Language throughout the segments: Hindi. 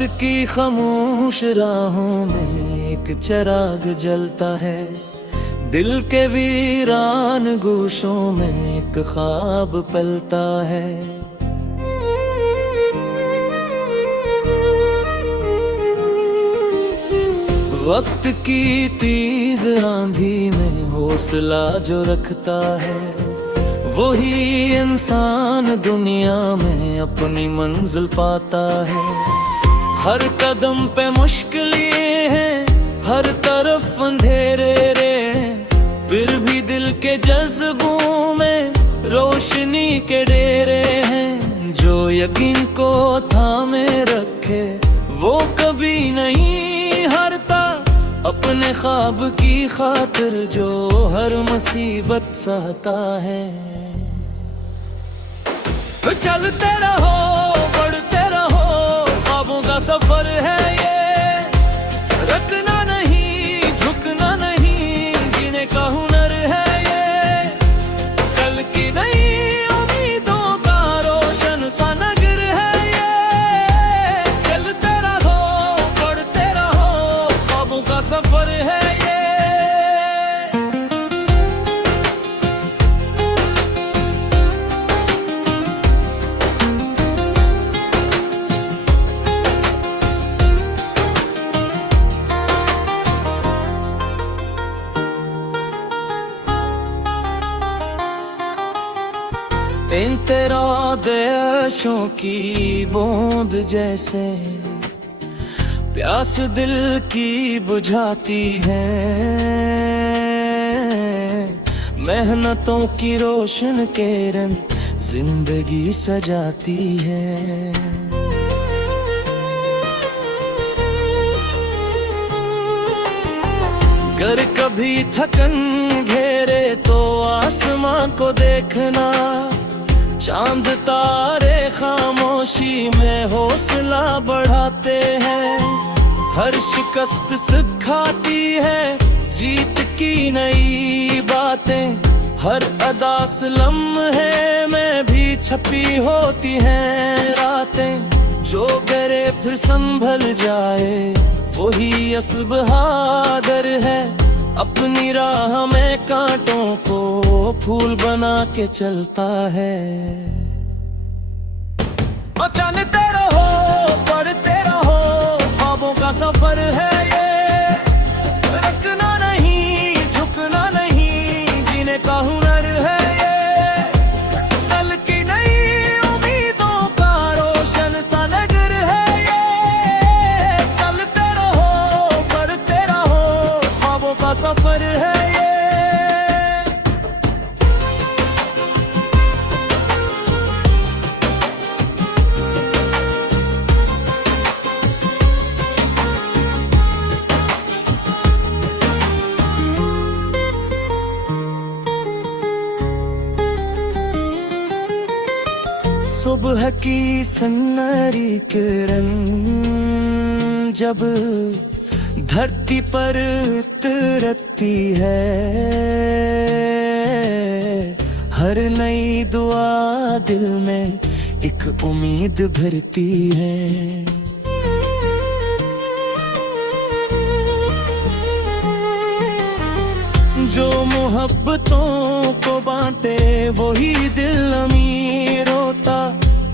की खामोश राहों में एक चिराग जलता है, दिल के वीरान गोशों में एक ख्वाब पलता है। वक्त की तेज आंधी में हौसला जो रखता है, वही इंसान दुनिया में अपनी मंजिल पाता है। हर कदम पे मुश्किलें हैं, हर तरफ अंधेरे रे, फिर भी दिल के जज्बों में रोशनी के डेरे हैं। जो यकीन को थामे रखे वो कभी नहीं हारता, अपने ख्वाब की खातिर जो हर मुसीबत सहता है। तो चलते रहो, बढ़ते रहो, ख्वाबों का सफर है ये, रखना नहीं, झुकना नहीं, जीने का हुनर है ये। कल की नई उम्मीदों का रोशन सा नगर है ये। चलते रहो, बढ़ते रहो, ख्वाबों का सफर है ये। इन तेरा देशों की बूंद जैसे प्यास दिल की बुझाती है, मेहनतों की रोशन किरण जिंदगी सजाती है। अगर कभी थकन घेरे तो आसमां को देखना, चांद तारे खामोशी में हौसला बढ़ाते हैं। हर शिकस्त सिखाती है जीत की नई बातें, हर अदा लम्हे में भी छपी होती हैं रातें। जो करे फिर संभल जाए वही असल बहादुर है, अपनी राह में कांटों को फूल बना के चलता है। जानते रहो, बढ़ते रहो, ख्वाबों का सफर है ये। रखना नहीं, झुकना नहीं, जीने का हुनर है ये। कल की नई उम्मीदों का रोशन सा नगर है ये। चलते रहो, बढ़ते रहो, ख्वाबों का सफर है ये। सुबह की सन्नरी किरण जब धरती पर उतरती है, हर नई दुआ दिल में एक उम्मीद भरती है। जो मोहब्बतों को बांटे वही दिल अमीर होता,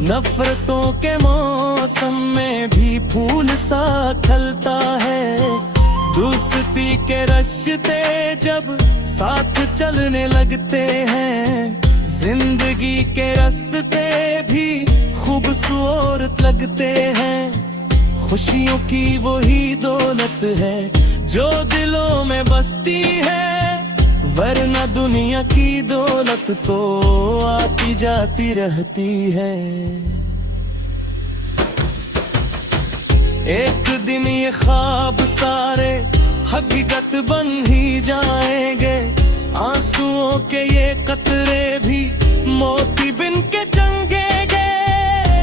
नफरतों के मौसम में भी फूल सा खिलता है। दोस्ती के रिश्ते जब साथ चलने लगते हैं, जिंदगी के रास्ते भी खूबसूरत लगते हैं। खुशियों की वही दौलत है जो दिलों में बसती है, वरना दुनिया की दौलत तो आती जाती रहती है। एक दिन ये ख्वाब सारे हकीकत बन ही जाएंगे, आंसुओं के ये कतरे भी मोती बिन के चंगेंगे।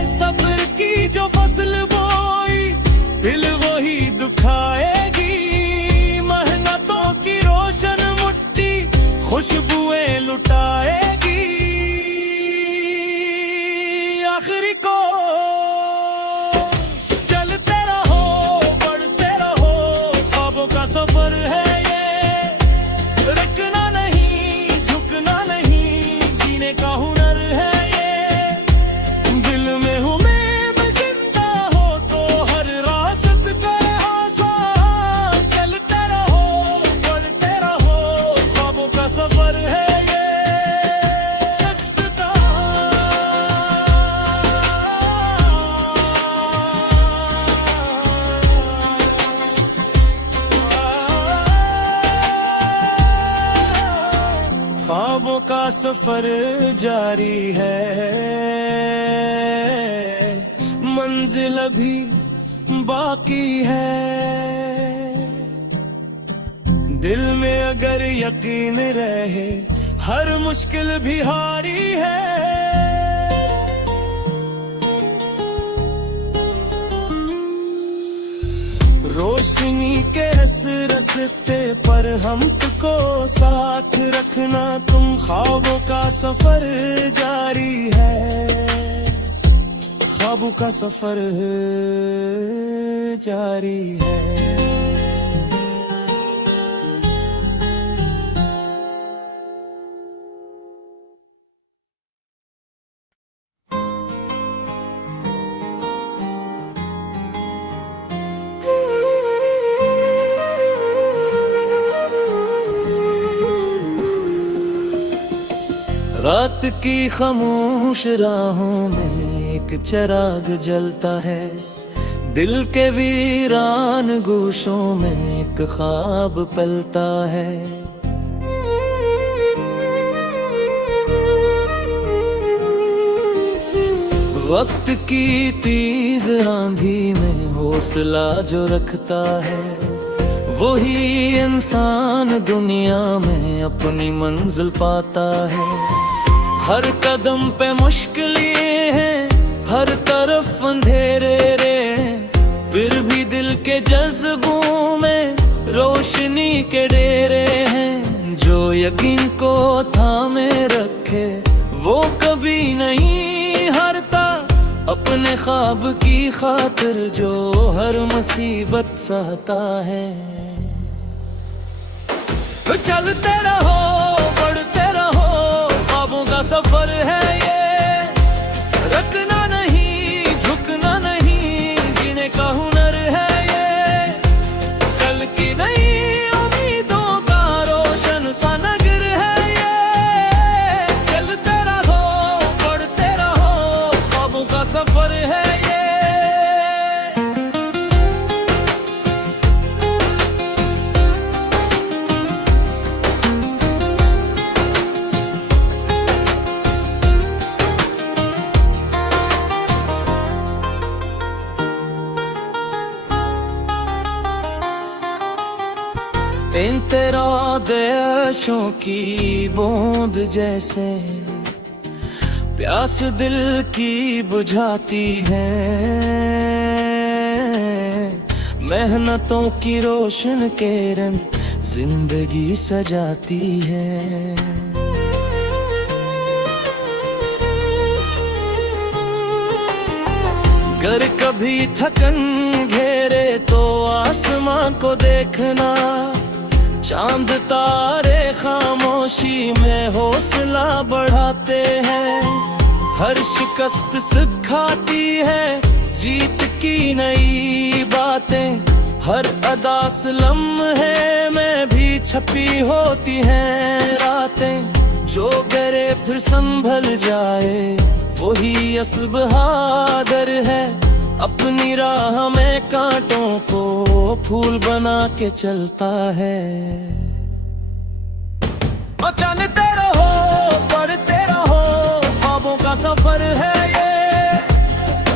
सब्र की जो फसल बोई दिल वही दुखाएगी, मेहनतों की रोशन मुट्ठी खुशबुएं लुटाएगी। आखिरी को चलते रहो, सफर है ये, रुकना नहीं झुकना नहीं, जीने का हुनर है ये। दिल में हूँ मैं जिंदा हो तो हर रास्त का आसान, चलते रहो बढ़ते रहो, ख्वाबों का सफर है ये। ख्वाबों का सफर जारी है, मंजिल अभी बाकी है। दिल में अगर यकीन रहे हर मुश्किल भी हारी है। रोशनी के रस्ते पर हमको साथ रखना तुम, ख्वाबों का सफर जारी है, ख्वाबों का सफर जारी है। रात की खामोश राहों में एक चिराग जलता है, दिल के वीरान गोशों में एक ख्वाब पलता है। वक्त की तेज आंधी में हौसला जो रखता है, वही इंसान दुनिया में अपनी मंजिल पाता है। हर कदम पे मुश्किलें हैं, हर तरफ अंधेरे रे, फिर भी दिल के जज्बों में रोशनी के डेरे हैं। जो यकीन को थामे रखे वो कभी नहीं हारता, अपने ख्वाब की खातिर जो हर मुसीबत सहता है। तो चलते रहो बढ़ते रहो, ख्वाबों का सफर है ये, रुकना नहीं झुकना नहीं, जीने का हुनर है ये। कल की नई उम्मीदों का रोशन सा नगर है ये, चलते रहो बढ़ते रहो, ख्वाबों का सफर है ये। इन तेरा देशों की बूंद जैसे प्यास दिल की बुझाती है, मेहनतों की रोशन किरण जिंदगी सजाती है। अगर कभी थकन घेरे तो आसमां को देखना, चांद तारे खामोशी में हौसला बढ़ाते हैं। हर शिकस्त सिखाती है जीत की नई बातें, हर अदास लम्हे में भी छपी होती हैं रातें। जो करे फिर संभल जाए वही असल बहादुर है, अपनी राह में कांटों को फूल बना के चलता है। चलते रहो बढ़ते रहो, ख्वाबों का सफर है ये,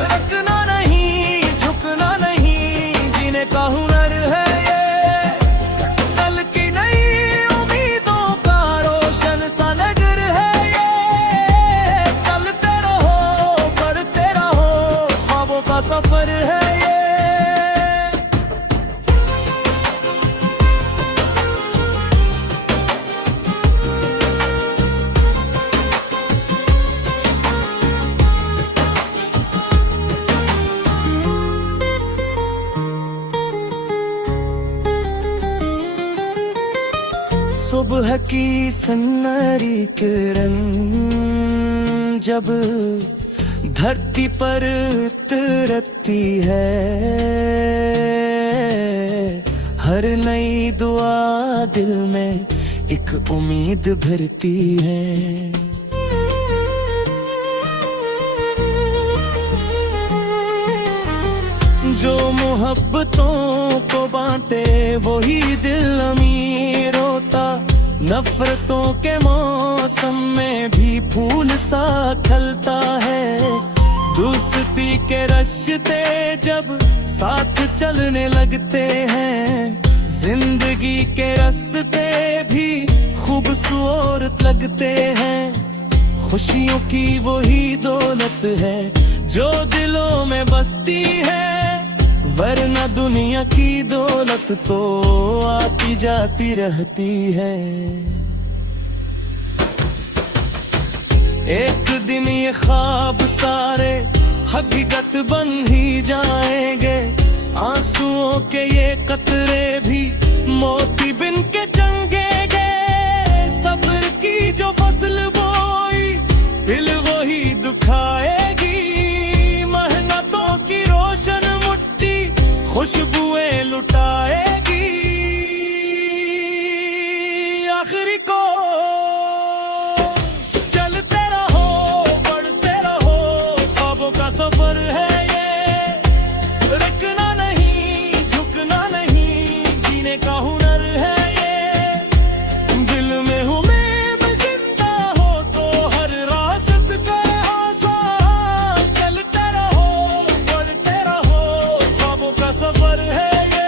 रुकना नहीं झुकना नहीं, जीने का हुनर है ये। कल की नई उम्मीदों का रोशन सा नगर है ये, चलते रहो बढ़ते रहो, ख्वाबों का सफर है ये। सुबह की सन्नरी किरण जब धरती पर उतरती है, हर नई दुआ दिल में एक उम्मीद भरती है। जो मोहब्बतों को बांटे वही दिल अमीर होता, नफरतों के मौसम में भी फूल सा खिलता है। दोस्ती के रिश्ते जब साथ चलने लगते हैं, जिंदगी के रास्ते भी खूबसूरत लगते हैं। खुशियों की वही दौलत है जो दिलों में बसती है, वरना दुनिया की दौलत तो आती जाती रहती है। एक दिन ये ख्वाब सारे हकीकत बन ही जाएंगे, आंसुओं के ये कतरे भी मोती बिन के चमकेंगे। सब्र की जो फसल बोई दिल वही दुखाएगी, मेहनतों की रोशन मुट्ठी खुशबुएं लुटाएगी। आखिरी को चलते रहो, बढ़ते रहो, ख्वाबों का सफर है ये, रुकना नहीं, झुकना नहीं, जीने का हुनर है ये। दिल में उम्मीद जिंदा हो तो हर रास्त का आसान, चलते रहो, बढ़ते रहो, ख्वाबों का सफर है ये।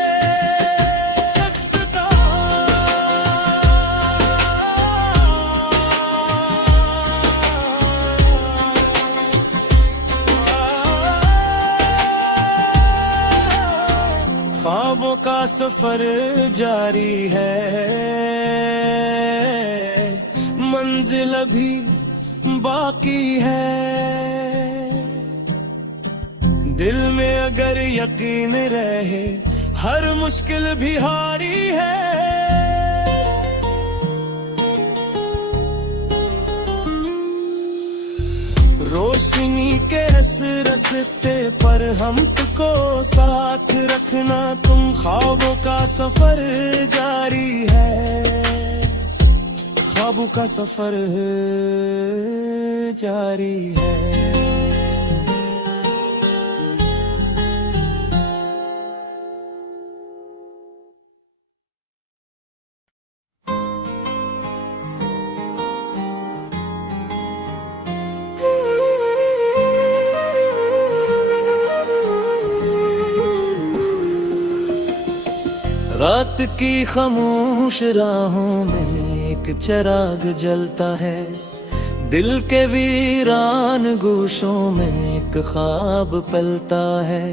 ख्वाबों का सफर जारी है, मंजिल अभी बाकी है। दिल में अगर यकीन रहे हर मुश्किल भी हारी है। रोशनी के इस रास्ते पर हमको साथ रखना, तुम ख्वाबों का सफर जारी है, ख्वाबों का सफर जारी है। रात की खामोश राहों में एक चिराग जलता है, दिल के वीरान गोशों में एक ख्वाब पलता है।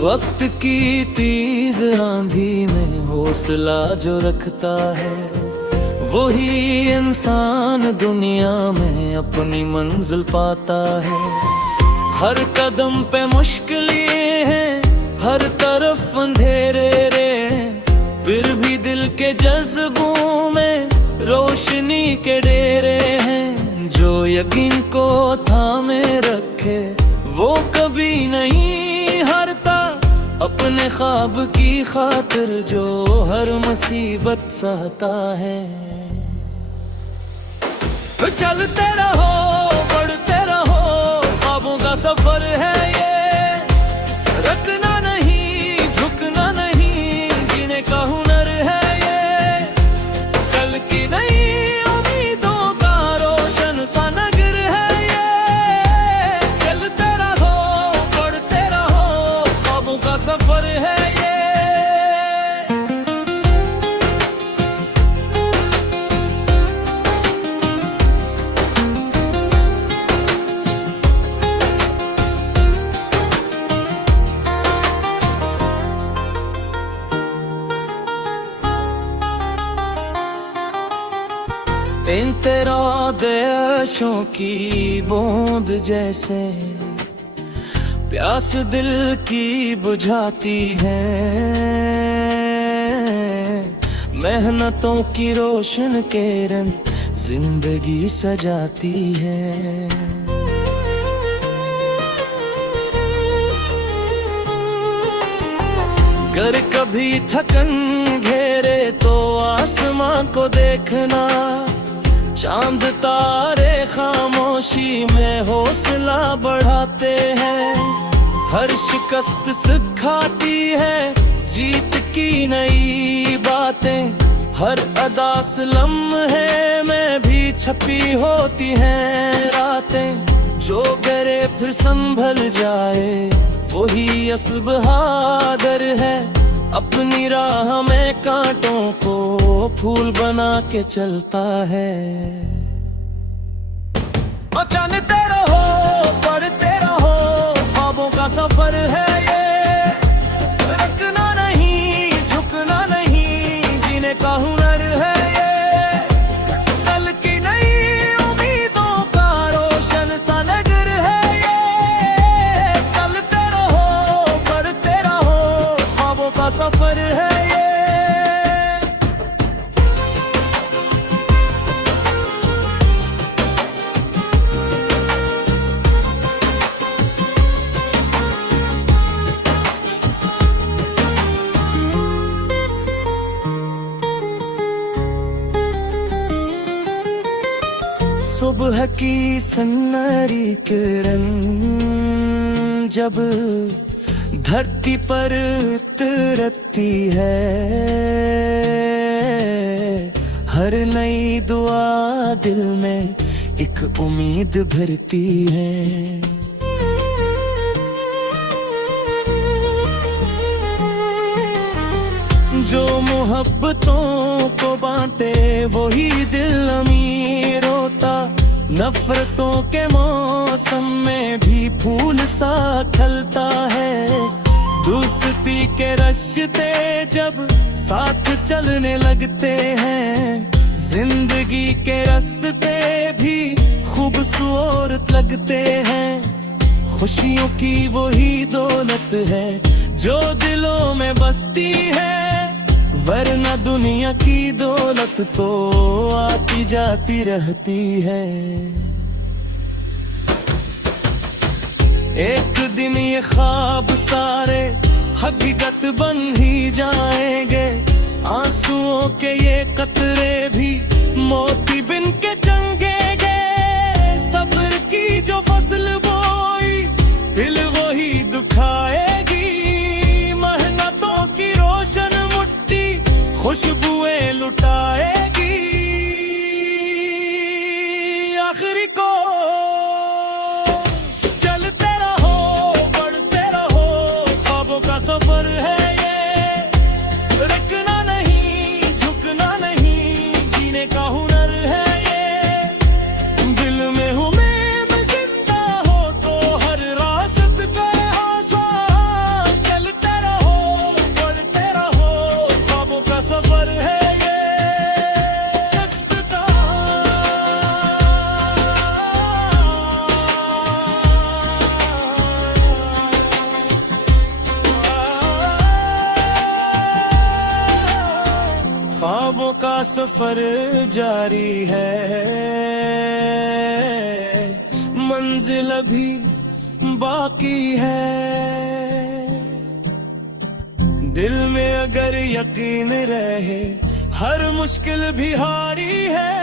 वक्त की तेज आंधी में हौसला जो रखता है, वही इंसान दुनिया में अपनी मंजिल पाता है। हर कदम पे मुश्किलें हैं, हर तरफ अंधेरे रे, फिर भी दिल के जज्बों में रोशनी के डेरे हैं। जो यकीन को थामे रखे वो कभी नहीं हारता, अपने ख्वाब की खातिर जो हर मुसीबत सहता है। तो चलते रहो, बढ़ते रहो, ख्वाबों का सफर है ये, रुकना नहीं, झुकना नहीं, जीने का हुनर है ये। कल की नई उम्मीदों का रोशन सा नगर है ये। चलते रहो, बढ़ते रहो, ख्वाबों का सफर है ये। इन तेरा देशों की बूंद जैसे प्यास दिल की बुझाती है, मेहनतों की रोशन किरण जिंदगी सजाती है। अगर कभी थकन घेरे तो आसमां को देखना, चांद तारे खामोशी में हौसला बढ़ाते हैं। हर शिकस्त सिखाती है जीत की नई बातें, हर अदा लम्हे में भी छपी होती हैं रातें। जो करे फिर संभल जाए वही असल बहादुर है, अपनी राह में कांटों को फूल बना के चलता है। जानते रहो पढ़ते रहो, ख्वाबों का सफर है ये, रुकना नहीं झुकना नहीं, जीने का हुनर है ये। कल की नई उम्मीदों का रोशन सा नगर है ये, चलते रहो पढ़ते रहो, ख्वाबों का सफर है ये। सुबह की सन्नरी किरण जब धरती पर उतरती है, हर नई दुआ दिल में एक उम्मीद भरती है। जो मोहब्बतों को बांटे वही दिल अमीर होता, नफरतों के मौसम में भी फूल सा खिलता है। दोस्ती के रिश्ते जब साथ चलने लगते हैं, जिंदगी के रास्ते भी खूबसूरत लगते हैं। खुशियों की वही दौलत है जो दिलों में बसती है, वरना दुनिया की दौलत तो आती जाती रहती है। एक दिन ये ख्वाब सारे हकीकत बन ही जाएंगे, आंसुओं के ये कतरे भी मोती बिन के चंगेंगे। सब्र की जो फसल बोई दिल वही दुखाएगी, मेहनतों की रोशन मुट्ठी खुशबुएं लुटाएगी। आखिरी को चलते रहो बढ़ते रहो, ख्वाबों का सफर है ये, रुकना नहीं झुकना नहीं, जीने का हुनर है ये। दिल में उम्मीद जिंदा हो तो हर रास्त का आसान, चलते रहो बढ़ते रहो, ख्वाबों का सफर है ये। ख्वाबों का सफर जारी है, मंजिल अभी बाकी है। दिल में अगर यकीन रहे हर मुश्किल भी हारी है।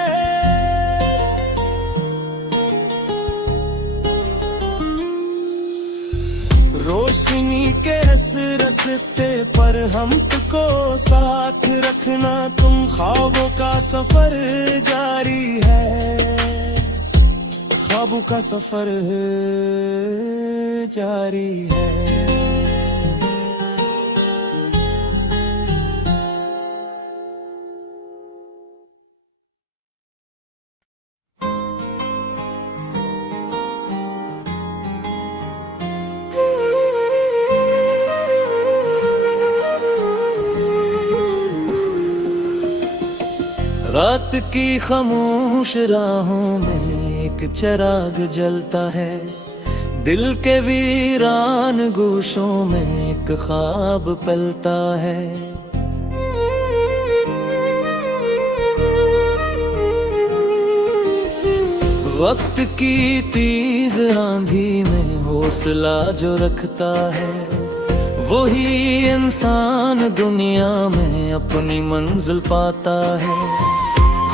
रोशनी के रस्ते पर हमको साथ रखना तुम, ख्वाबों का सफर जारी है, ख्वाबों का सफर जारी है। रात की खामोश राहों में एक चिराग जलता है, दिल के वीरान गोशों में एक ख्वाब पलता है। वक्त की तेज आंधी में हौसला जो रखता है, वही इंसान दुनिया में अपनी मंजिल पाता है।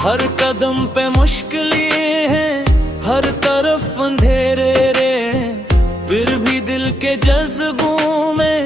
हर कदम पे मुश्किलें हैं, हर तरफ अंधेरे रे, फिर भी दिल के जज्बों में